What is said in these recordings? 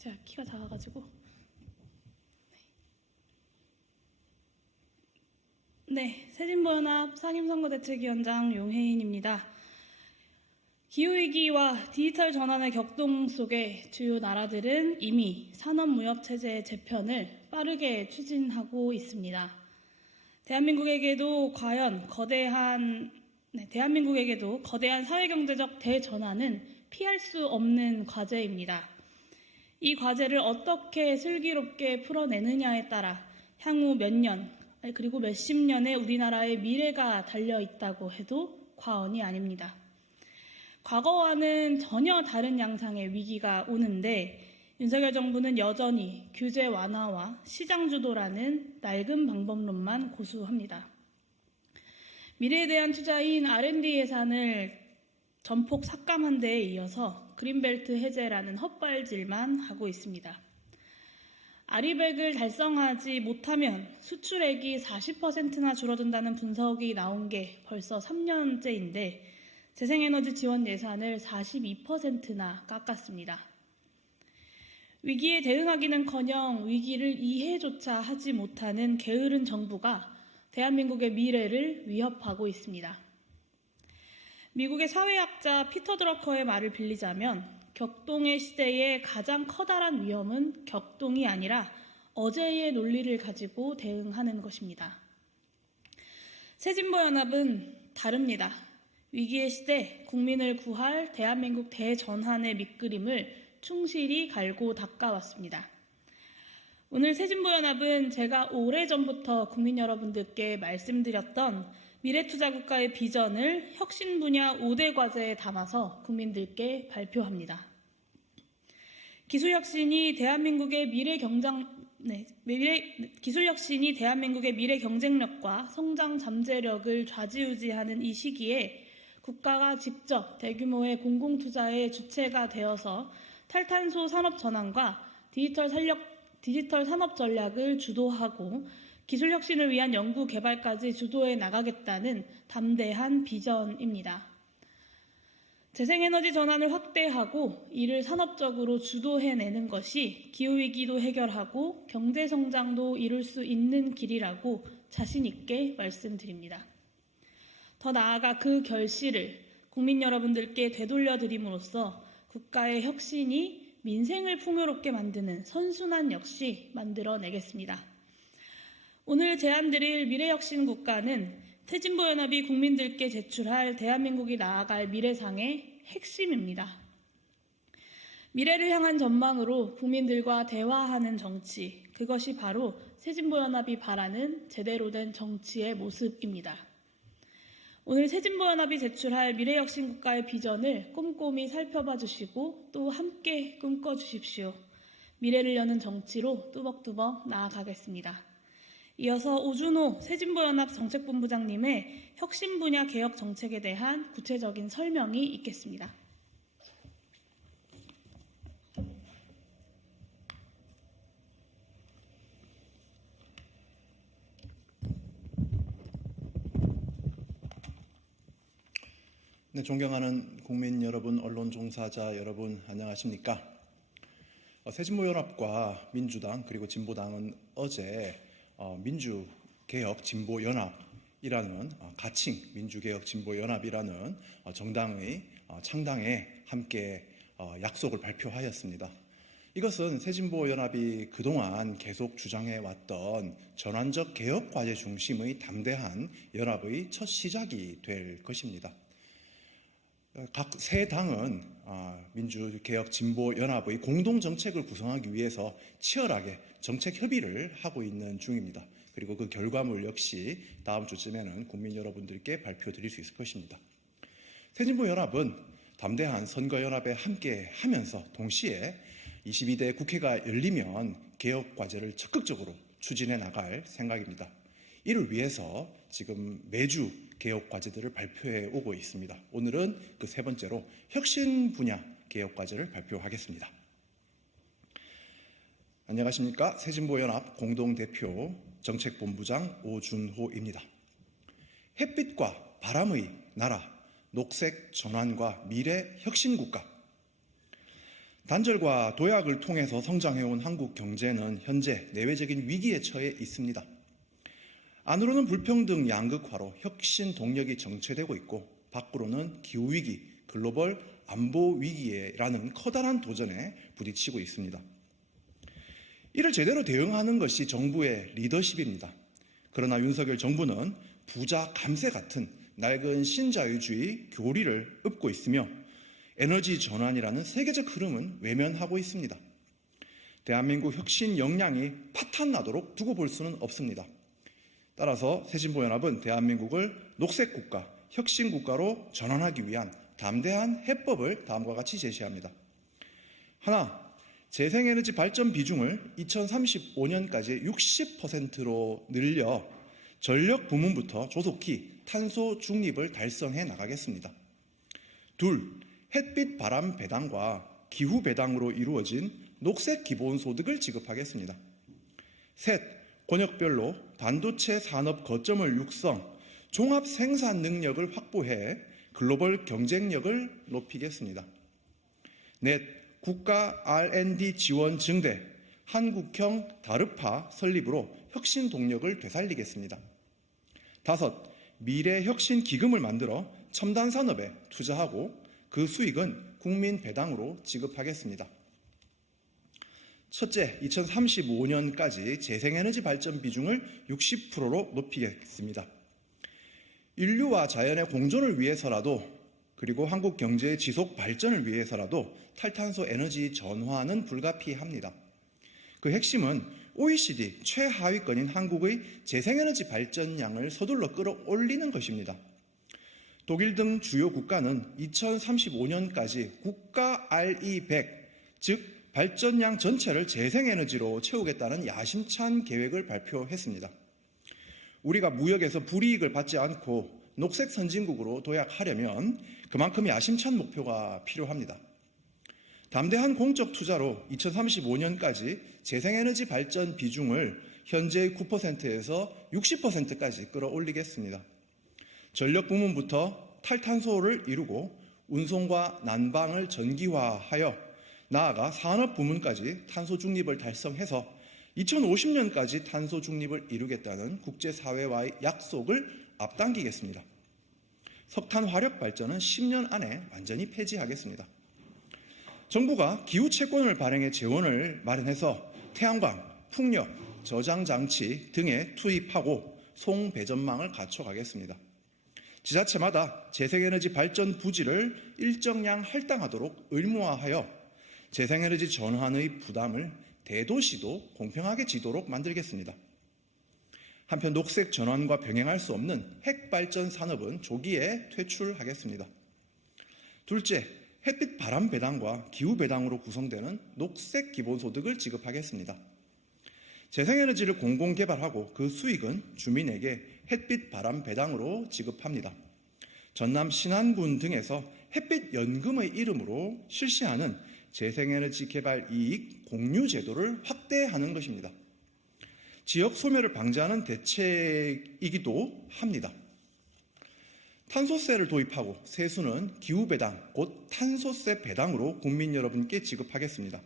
제가 키가 작아가지고. 네, 새진보연합 상임선거대책위원장 용혜인입니다. 기후위기와 디지털 전환의 격동 속에 주요 나라들은 이미 산업무역체제의 재편을 빠르게 추진하고 있습니다. 대한민국에게도 거대한 사회경제적 대전환은 피할 수 없는 과제입니다. 이 과제를 어떻게 슬기롭게 풀어내느냐에 따라 향후 몇 년, 그리고 몇십 년의 우리나라의 미래가 달려있다고 해도 과언이 아닙니다. 과거와는 전혀 다른 양상의 위기가 오는데 윤석열 정부는 여전히 규제 완화와 시장 주도라는 낡은 방법론만 고수합니다. 미래에 대한 투자인 R&D 예산을 전폭 삭감한 데에 이어서 그린벨트 해제라는 헛발질만 하고 있습니다. 아리백을 달성하지 못하면 수출액이 40%나 줄어든다는 분석이 나온 게 벌써 3년째인데 재생에너지 지원 예산을 42%나 깎았습니다. 위기에 대응하기는커녕 위기를 이해조차 하지 못하는 게으른 정부가 대한민국의 미래를 위협하고 있습니다. 미국의 사회학자 피터 드러커의 말을 빌리자면 격동의 시대의 가장 커다란 위험은 격동이 아니라 어제의 논리를 가지고 대응하는 것입니다. 새진보연합은 다릅니다. 위기의 시대, 국민을 구할 대한민국 대전환의 밑그림을 충실히 갈고 닦아왔습니다. 오늘 새진보연합은 제가 오래전부터 국민 여러분들께 말씀드렸던 미래투자국가의 비전을 혁신 분야 5대 과제에 담아서 국민들께 발표합니다. 기술혁신이 대한민국의 미래 경쟁력과 성장 잠재력을 좌지우지하는 이 시기에 국가가 직접 대규모의 공공투자의 주체가 되어서 탈탄소 산업 전환과 디지털 산업 전략을 주도하고 기술혁신을 위한 연구 개발까지 주도해 나가겠다는 담대한 비전입니다. 재생에너지 전환을 확대하고 이를 산업적으로 주도해내는 것이 기후위기도 해결하고 경제성장도 이룰 수 있는 길이라고 자신 있게 말씀드립니다. 더 나아가 그 결실을 국민 여러분들께 되돌려드림으로써 국가의 혁신이 민생을 풍요롭게 만드는 선순환 역시 만들어내겠습니다. 오늘 제안드릴 미래혁신 국가는 새진보연합이 국민들께 제출할 대한민국이 나아갈 미래상의 핵심입니다. 미래를 향한 전망으로 국민들과 대화하는 정치, 그것이 바로 새진보연합이 바라는 제대로 된 정치의 모습입니다. 오늘 새진보연합이 제출할 미래혁신 국가의 비전을 꼼꼼히 살펴봐 주시고 또 함께 꿈꿔주십시오. 미래를 여는 정치로 뚜벅뚜벅 나아가겠습니다. 이어서 오준호 새진보연합 정책본부장님의 혁신 분야 개혁 정책에 대한 구체적인 설명이 있겠습니다. 네, 존경하는 국민 여러분, 언론 종사자 여러분, 안녕하십니까? 새진보연합과 민주당 그리고 진보당은 어제 민주개혁진보연합이라는 가칭 민주개혁진보연합이라는 정당의 창당에 함께 약속을 발표하였습니다. 이것은 새진보연합이 그동안 계속 주장해왔던 전환적 개혁과제 중심의 담대한 연합의 첫 시작이 될 것입니다. 각 세 당은 민주개혁진보연합의 공동정책을 구성하기 위해서 치열하게 정책 협의를 하고 있는 중입니다. 그리고 그 결과물 역시 다음 주쯤에는 국민 여러분들께 발표드릴 수 있을 것입니다. 새진보연합은 담대한 선거연합에 함께 하면서 동시에 22대 국회가 열리면 개혁과제를 적극적으로 추진해 나갈 생각입니다. 이를 위해서 지금 매주 개혁과제들을 발표해 오고 있습니다. 오늘은 그 세 번째로 혁신 분야 개혁과제를 발표하겠습니다. 안녕하십니까? 새진보연합 공동대표 정책본부장 오준호입니다. 햇빛과 바람의 나라, 녹색 전환과 미래 혁신 국가. 단절과 도약을 통해서 성장해온 한국 경제는 현재 내외적인 위기에 처해 있습니다. 안으로는 불평등 양극화로 혁신 동력이 정체되고 있고, 밖으로는 기후위기, 글로벌 안보 위기라는 커다란 도전에 부딪히고 있습니다. 이를 제대로 대응하는 것이 정부의 리더십입니다. 그러나 윤석열 정부는 부자 감세 같은 낡은 신자유주의 교리를 읊고 있으며 에너지 전환이라는 세계적 흐름은 외면하고 있습니다. 대한민국 혁신 역량이 파탄나도록 두고 볼 수는 없습니다. 따라서 새진보연합은 대한민국을 녹색국가, 혁신국가로 전환하기 위한 담대한 해법을 다음과 같이 제시합니다. 하나, 재생에너지 발전 비중을 2035년까지 60%로 늘려 전력 부문부터 조속히 탄소 중립을 달성해 나가겠습니다. 둘, 햇빛 바람 배당과 기후 배당으로 이루어진 녹색 기본소득을 지급하겠습니다. 셋, 권역별로 반도체 산업 거점을 육성, 종합 생산 능력을 확보해 글로벌 경쟁력을 높이겠습니다. 넷, 국가 R&D 지원 증대, 한국형 다르파 설립으로 혁신 동력을 되살리겠습니다. 다섯, 미래 혁신 기금을 만들어 첨단 산업에 투자하고 그 수익은 국민 배당으로 지급하겠습니다. 첫째, 2035년까지 재생에너지 발전 비중을 60%로 높이겠습니다. 인류와 자연의 공존을 위해서라도, 그리고 한국 경제의 지속 발전을 위해서라도 탈탄소 에너지 전환은 불가피합니다. 그 핵심은 OECD 최하위권인 한국의 재생에너지 발전량을 서둘러 끌어올리는 것입니다. 독일 등 주요 국가는 2035년까지 국가 RE100, 즉 발전량 전체를 재생에너지로 채우겠다는 야심찬 계획을 발표했습니다. 우리가 무역에서 불이익을 받지 않고 녹색 선진국으로 도약하려면 그만큼 야심찬 목표가 필요합니다. 담대한 공적 투자로 2035년까지 재생에너지 발전 비중을 현재의 9%에서 60%까지 끌어올리겠습니다. 전력 부문부터 탈탄소를 이루고 운송과 난방을 전기화하여 나아가 산업 부문까지 탄소 중립을 달성해서 2050년까지 탄소 중립을 이루겠다는 국제사회와의 약속을 앞당기겠습니다. 석탄 화력 발전은 10년 안에 완전히 폐지하겠습니다. 정부가 기후 채권을 발행해 재원을 마련해서 태양광, 풍력, 저장 장치 등에 투입하고 송배전망을 갖춰가겠습니다. 지자체마다 재생에너지 발전 부지를 일정량 할당하도록 의무화하여 재생에너지 전환의 부담을 대도시도 공평하게 지도록 만들겠습니다. 한편 녹색 전환과 병행할 수 없는 핵발전 산업은 조기에 퇴출하겠습니다. 둘째, 햇빛 바람 배당과 기후 배당으로 구성되는 녹색 기본소득을 지급하겠습니다. 재생에너지를 공공개발하고 그 수익은 주민에게 햇빛 바람 배당으로 지급합니다. 전남 신안군 등에서 햇빛 연금의 이름으로 실시하는 재생에너지 개발 이익 공유 제도를 확대하는 것입니다. 지역 소멸을 방지하는 대책이기도 합니다. 탄소세를 도입하고 세수는 기후배당, 곧 탄소세 배당으로 국민 여러분께 지급하겠습니다.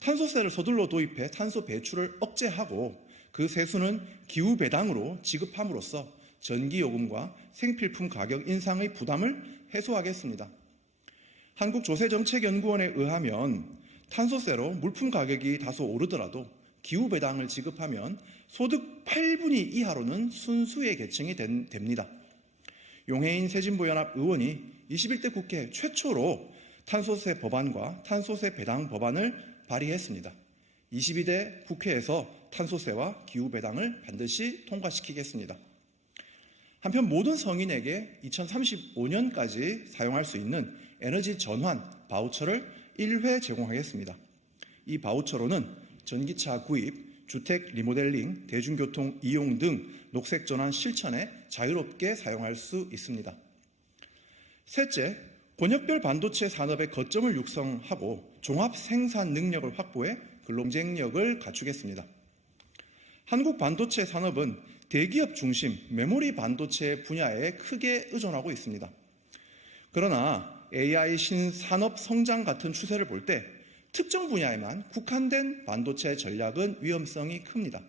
탄소세를 서둘러 도입해 탄소 배출을 억제하고 그 세수는 기후배당으로 지급함으로써 전기요금과 생필품 가격 인상의 부담을 해소하겠습니다. 한국조세정책연구원에 의하면 탄소세로 물품 가격이 다소 오르더라도 기후배당을 지급하면 소득 8분위 이하로는 순수의 계층이 됩니다. 용해인 새진보연합 의원이 21대 국회 최초로 탄소세 법안과 탄소세 배당 법안을 발의했습니다. 22대 국회에서 탄소세와 기후배당을 반드시 통과시키겠습니다. 한편 모든 성인에게 2035년까지 사용할 수 있는 에너지 전환 바우처를 1회 제공하겠습니다. 이 바우처로는 전기차 구입, 주택 리모델링, 대중교통 이용 등 녹색 전환 실천에 자유롭게 사용할 수 있습니다. 셋째, 권역별 반도체 산업의 거점을 육성하고 종합 생산 능력을 확보해 근로경쟁력을 갖추겠습니다. 한국 반도체 산업은 대기업 중심 메모리 반도체 분야에 크게 의존하고 있습니다. 그러나 AI 신산업 성장 같은 추세를 볼 때 특정 분야에만 국한된 반도체 전략은 위험성이 큽니다.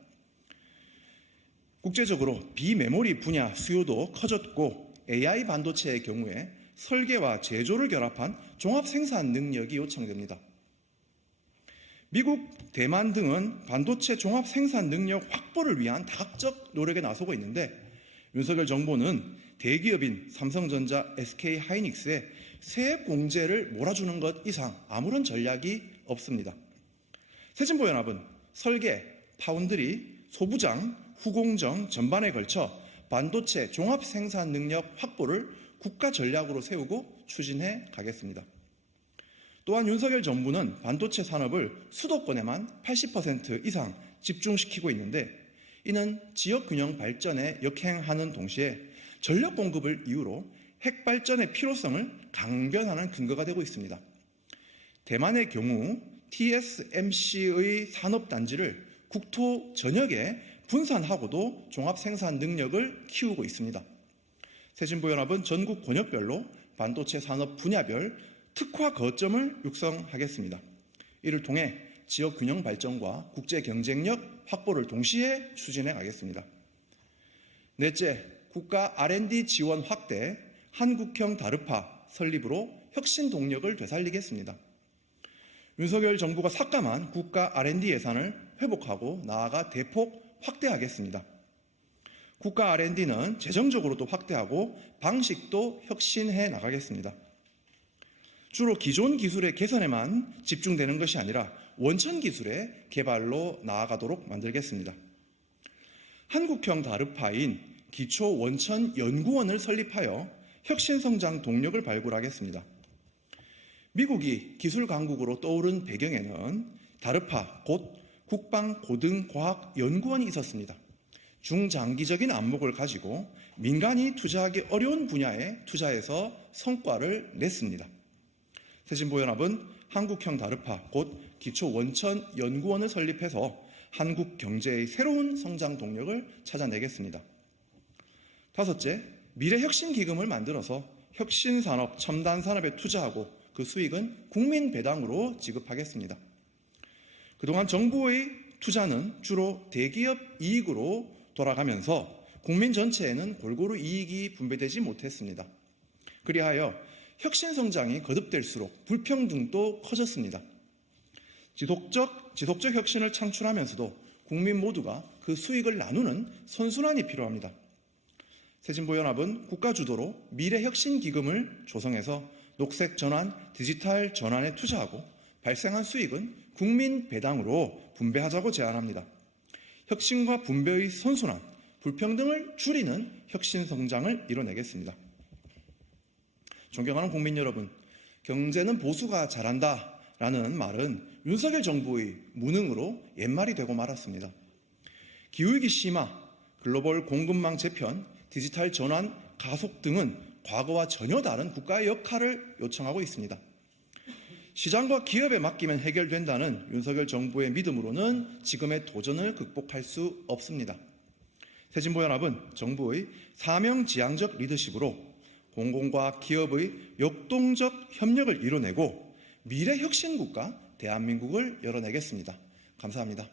국제적으로 비메모리 분야 수요도 커졌고 AI 반도체의 경우에 설계와 제조를 결합한 종합 생산 능력이 요청됩니다. 미국, 대만 등은 반도체 종합 생산 능력 확보를 위한 다각적 노력에 나서고 있는데 윤석열 정부는 대기업인 삼성전자, SK하이닉스에 세액 공제를 몰아주는 것 이상 아무런 전략이 없습니다. 새진보연합은 설계, 파운드리, 소부장, 후공정 전반에 걸쳐 반도체 종합 생산 능력 확보를 국가 전략으로 세우고 추진해 가겠습니다. 또한 윤석열 정부는 반도체 산업을 수도권에만 80% 이상 집중시키고 있는데 이는 지역균형 발전에 역행하는 동시에 전력 공급을 이유로 핵발전의 필요성을 강변하는 근거가 되고 있습니다. 대만의 경우 TSMC의 산업단지를 국토 전역에 분산하고도 종합생산 능력을 키우고 있습니다. 새진보연합은 전국 권역별로 반도체 산업 분야별 특화 거점을 육성하겠습니다. 이를 통해 지역 균형 발전과 국제 경쟁력 확보를 동시에 추진해 가겠습니다. 넷째, 국가 R&D 지원 확대, 한국형 다르파 설립으로 혁신 동력을 되살리겠습니다. 윤석열 정부가 삭감한 국가 R&D 예산을 회복하고 나아가 대폭 확대하겠습니다. 국가 R&D는 재정적으로도 확대하고 방식도 혁신해 나가겠습니다. 주로 기존 기술의 개선에만 집중되는 것이 아니라 원천 기술의 개발로 나아가도록 만들겠습니다. 한국형 다르파인 기초원천연구원을 설립하여 혁신성장 동력을 발굴하겠습니다. 미국이 기술 강국으로 떠오른 배경에는 다르파, 곧 국방고등과학연구원이 있었습니다. 중장기적인 안목을 가지고 민간이 투자하기 어려운 분야에 투자해서 성과를 냈습니다. 새진보연합은 한국형 다르파, 곧 기초원천연구원을 설립해서 한국 경제의 새로운 성장 동력을 찾아내겠습니다. 다섯째, 미래혁신기금을 만들어서 혁신산업, 첨단산업에 투자하고 그 수익은 국민 배당으로 지급하겠습니다. 그동안 정부의 투자는 주로 대기업 이익으로 돌아가면서 국민 전체에는 골고루 이익이 분배되지 못했습니다. 그리하여 혁신성장이 거듭될수록 불평등도 커졌습니다. 지속적 혁신을 창출하면서도 국민 모두가 그 수익을 나누는 선순환이 필요합니다. 새진보연합은 국가 주도로 미래혁신기금을 조성해서 녹색 전환, 디지털 전환에 투자하고 발생한 수익은 국민 배당으로 분배하자고 제안합니다. 혁신과 분배의 선순환, 불평등을 줄이는 혁신성장을 이뤄내겠습니다. 존경하는 국민 여러분, 경제는 보수가 잘한다라는 말은 윤석열 정부의 무능으로 옛말이 되고 말았습니다. 기후위기 심화, 글로벌 공급망 재편, 디지털 전환 가속 등은 과거와 전혀 다른 국가의 역할을 요청하고 있습니다. 시장과 기업에 맡기면 해결된다는 윤석열 정부의 믿음으로는 지금의 도전을 극복할 수 없습니다. 새진보연합은 정부의 사명지향적 리더십으로 공공과 기업의 역동적 협력을 이뤄내고 미래혁신국가 대한민국을 열어내겠습니다. 감사합니다.